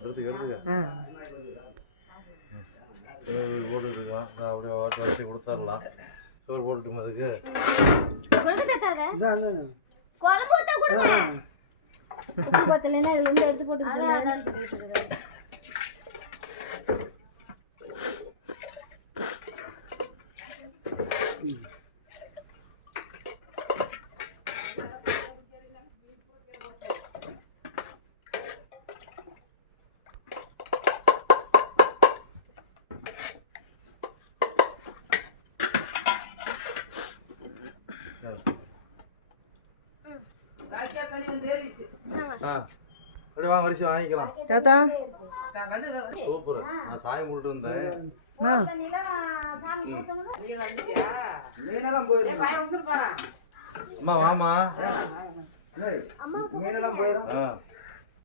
எடுத்துக்க எடுத்துக்க நான் அப்படியே வச்சு கொடுத்துடலாம் சோறு போட்டுட்டு அதுக்கு? உப்பு பத்தலைன்னா இதுல இருந்து எடுத்து போட்டு. அப்படியே வாங்க வரிசை வாங்கிக்கலாம். தாத்தா. சூப்பர். நான் சாமி கும்பிட்டு கொடுத்தவங்க அம்மா வாமா அம்மா ஆ.